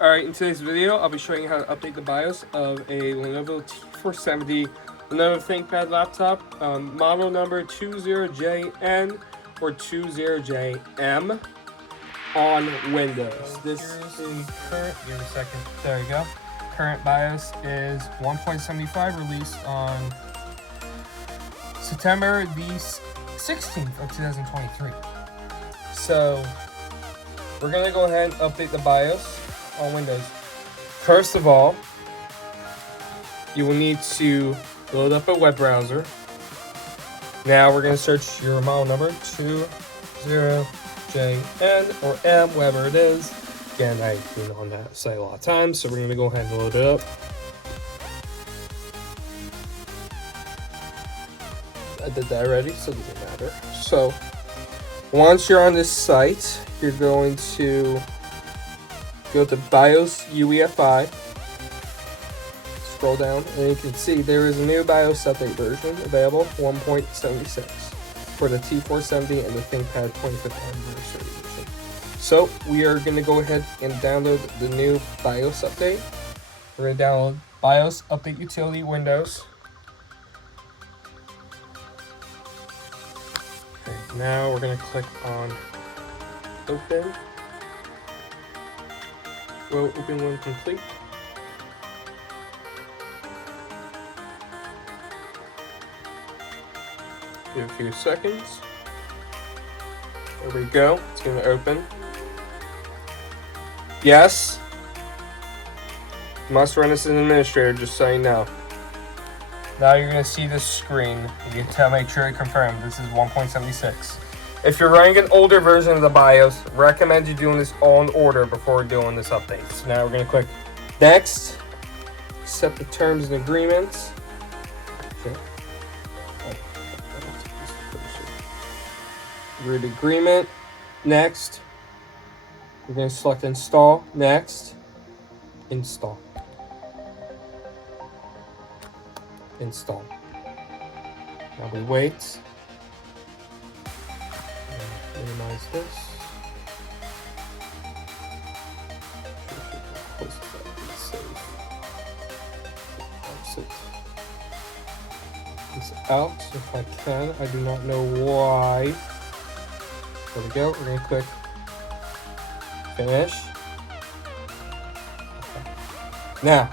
Alright, in today's video, I'll be showing you how to update the BIOS of a Lenovo T470 Lenovo ThinkPad laptop, model number 20JN or 20JM on Windows. This is current, give me a second, there you go. Current BIOS is 1.75, released on September the 16th of 2023. So, we're going to go ahead and update the BIOS on Windows. First of all, you will need to load up a web browser. Now we're going to search your model number 20JN or M, whatever it is. Again, I've been on that site a lot of times, so we're going to go ahead and load it up. I did that already, so it doesn't matter. So once you're on this site, you're going to go to BIOS UEFI, scroll down, and you can see there is a new BIOS update version available, 1.76, for the T470 and the ThinkPad 25th anniversary edition. So we are going to go ahead and download the new BIOS update. We're going to download BIOS Update Utility Windows. Okay, now we're going to click on Open. Will open when complete. Give it a few seconds. There we go. It's going to open. Yes. Must run as an administrator, just so you know. Now you're going to see this screen. You can make sure it confirmed. This is 1.76. If you're running an older version of the BIOS, recommend you doing this all in order before doing this update. So now we're going to click Next, accept the terms and agreements. Okay. Read agreement. Next. We're going to select Install. Next. Install. Install. Now we wait. Minimize this. Exit this out if I can. I do not know why. There we go. We're going to click Finish. Okay. Now,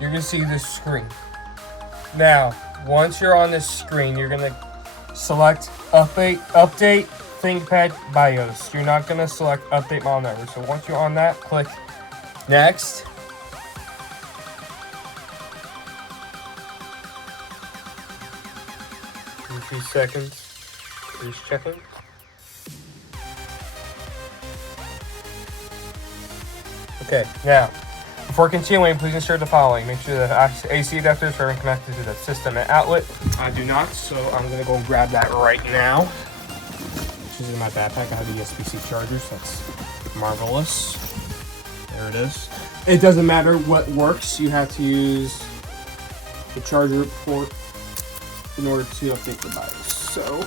you're going to see this screen. Now, once you're on this screen, you're going to select Update ThinkPad BIOS. You're not going to select Update Model Number. So once you're on that, click Next. In a few seconds, please checking. Okay, now, before continuing, please ensure the following. Make sure that AC adapters are connected to the system and outlet. I do not, so I'm going to go and grab that right now. Which is in my backpack. I have the USB-C chargers. That's marvelous. There it is. It doesn't matter what works. You have to use the charger port in order to update the BIOS. So,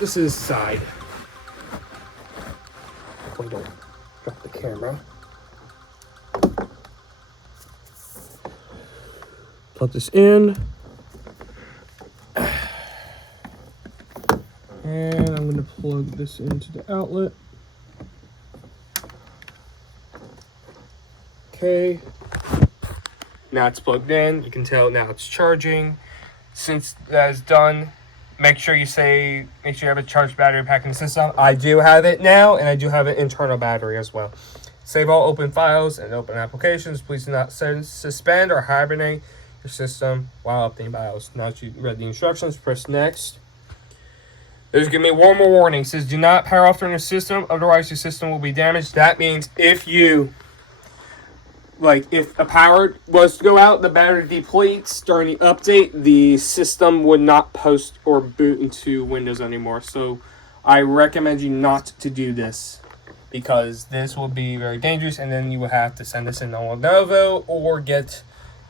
this is side. Hopefully don't drop the camera. Plug this in. And I'm going to plug this into the outlet. Okay. Now it's plugged in. You can tell now it's charging. Since that is done, make sure you have a charged battery pack in the system. I do have it now, and I do have an internal battery as well. Save all open files and open applications. Please do not suspend or hibernate your system while updating BIOS. Now that you've read the instructions, press Next. There's going to be one more warning. It says, do not power off during your system, otherwise your system will be damaged. That means if a power was to go out, the battery depletes during the update, the system would not post or boot into Windows anymore. So I recommend you not to do this, because this will be very dangerous, and then you will have to send this in on Lenovo or get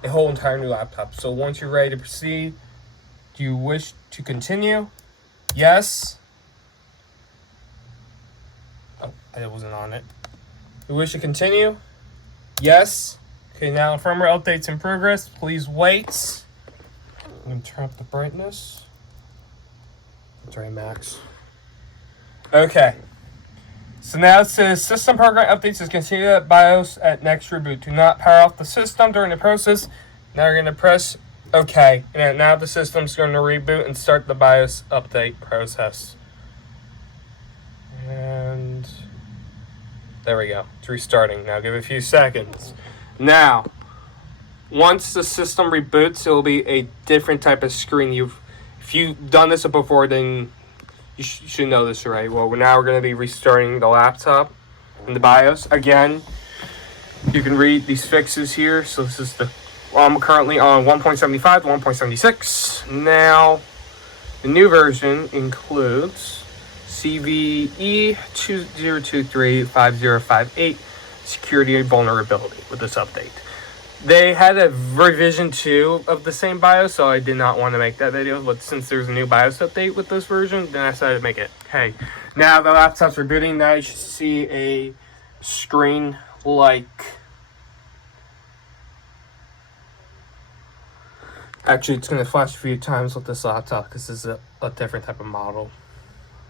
a whole entire new laptop. So once you're ready to proceed, do you wish to continue? Yes. Oh, I wasn't on it. We wish to continue. Yes. Okay, now firmware updates in progress. Please wait. I'm going to turn up the brightness. Sorry, max. Okay. So now it says system program updates is continued at BIOS at next reboot. Do not power off the system during the process. Now you're going to press OK. And now the system's going to reboot and start the BIOS update process. And there we go. It's restarting. Now give it a few seconds. Now, once the system reboots, it will be a different type of screen. If you've done this before, then you should know this already. Well, now we're going to be restarting the laptop and the BIOS. Again, you can read these fixes here. So this is I'm currently on 1.75 to 1.76. Now, the new version includes CVE 2023-5058 security vulnerability with this update. They had a revision 2 of the same BIOS, so I did not want to make that video. But since there's a new BIOS update with this version, then I decided to make it. Okay, now the laptop's rebooting. Now you should see a screen like... Actually, it's going to flash a few times with this laptop because this is a different type of model.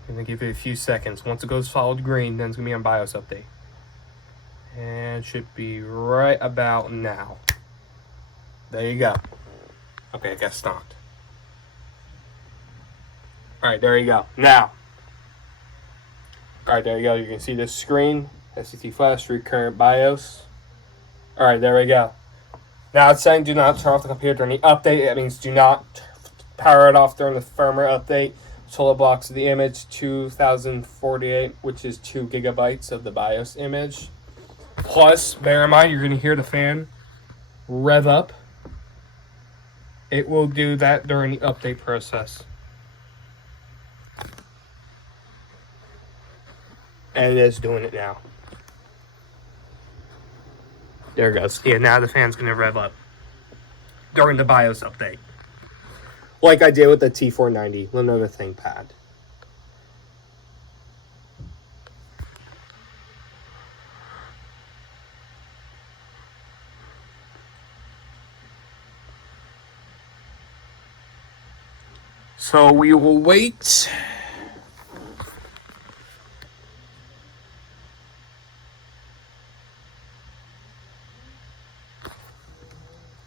I'm going to give it a few seconds. Once it goes solid green, then it's going to be on BIOS update. And should be right about now. There you go. Okay, I guess not. Alright, there you go. Now. Alright, there you go. You can see this screen. SSD flash, recurrent BIOS. Alright, there we go. Now it's saying do not turn off the computer during the update. That means do not power it off during the firmware update. Total blocks of the image, 2048, which is 2 gigabytes of the BIOS image. Plus, bear in mind, you're going to hear the fan rev up. It will do that during the update process. And it is doing it now. There it goes. Yeah, now the fan's going to rev up during the BIOS update. Like I did with the T470 Lenovo ThinkPad. So we will wait.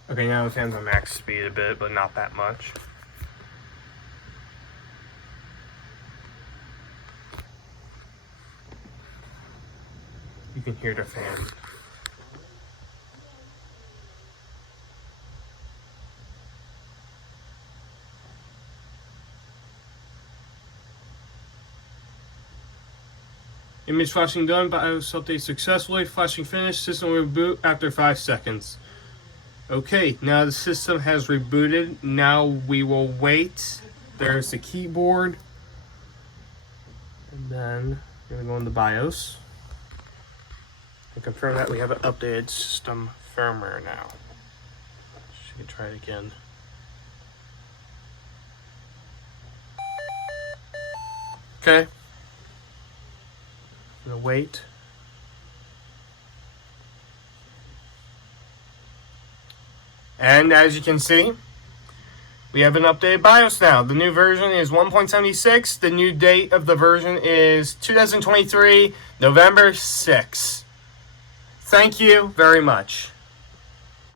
Okay, now the fan's on max speed a bit, but not that much. You can hear the fan. Image flashing done, BIOS update successfully. Flashing finished. System will reboot after 5 seconds. Okay, now the system has rebooted. Now we will wait. There's the keyboard. And then we're going to go into BIOS. And confirm that we have an updated system firmware now. She can try it again. Okay. I'm gonna wait. And as you can see, we have an updated BIOS now. The new version is 1.76. The new date of the version is 2023, November 6th. Thank you very much.